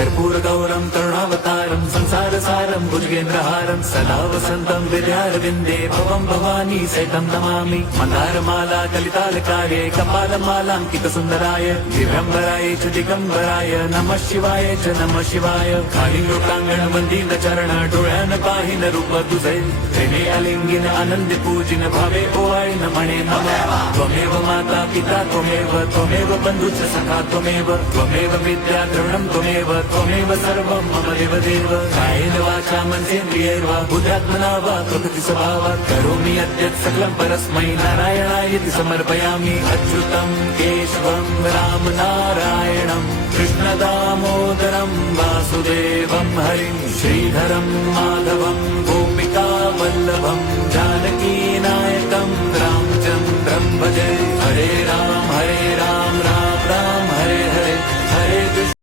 कर्पूर गौरम करुणावतारम संसार सारम भुजगेंद्रहारम सदा वसंतम विद्यारविंदे भवम भवानी सहितं नमामि मंदारमाला कलितालकार्ये कपालमालांकित सुंदराय दिव्यंबराय च दिगंबराय नमः शिवाय च नमः शिवाय खाली लोकांगण वंदित चरण डोळ्यान पाहिन रूप तुझे प्रेमे अलिंगिन आनंद पूजिन भावे ओवाळीन म्हणे नमः त्वमेव माता पिता त्वमेव बंधुच सखा त्वमेव विद्या द्रवणं त्वमेव सर्वं मम देव कायेन वाचा मनसेन्द्रियैर्वा बुद्ध्यात्मना वा प्रकृति स्वभावात् करोमि यद्यत् सकलं परस्मै नारायणायति समर्पयामि अच्युतं केशवं राम नारायणं कृष्णदामोदरं वासुदेवं हरिं श्रीधरं माधवं गोपिका वल्लभं जानकी नायकं रामचन्द्रं भजे।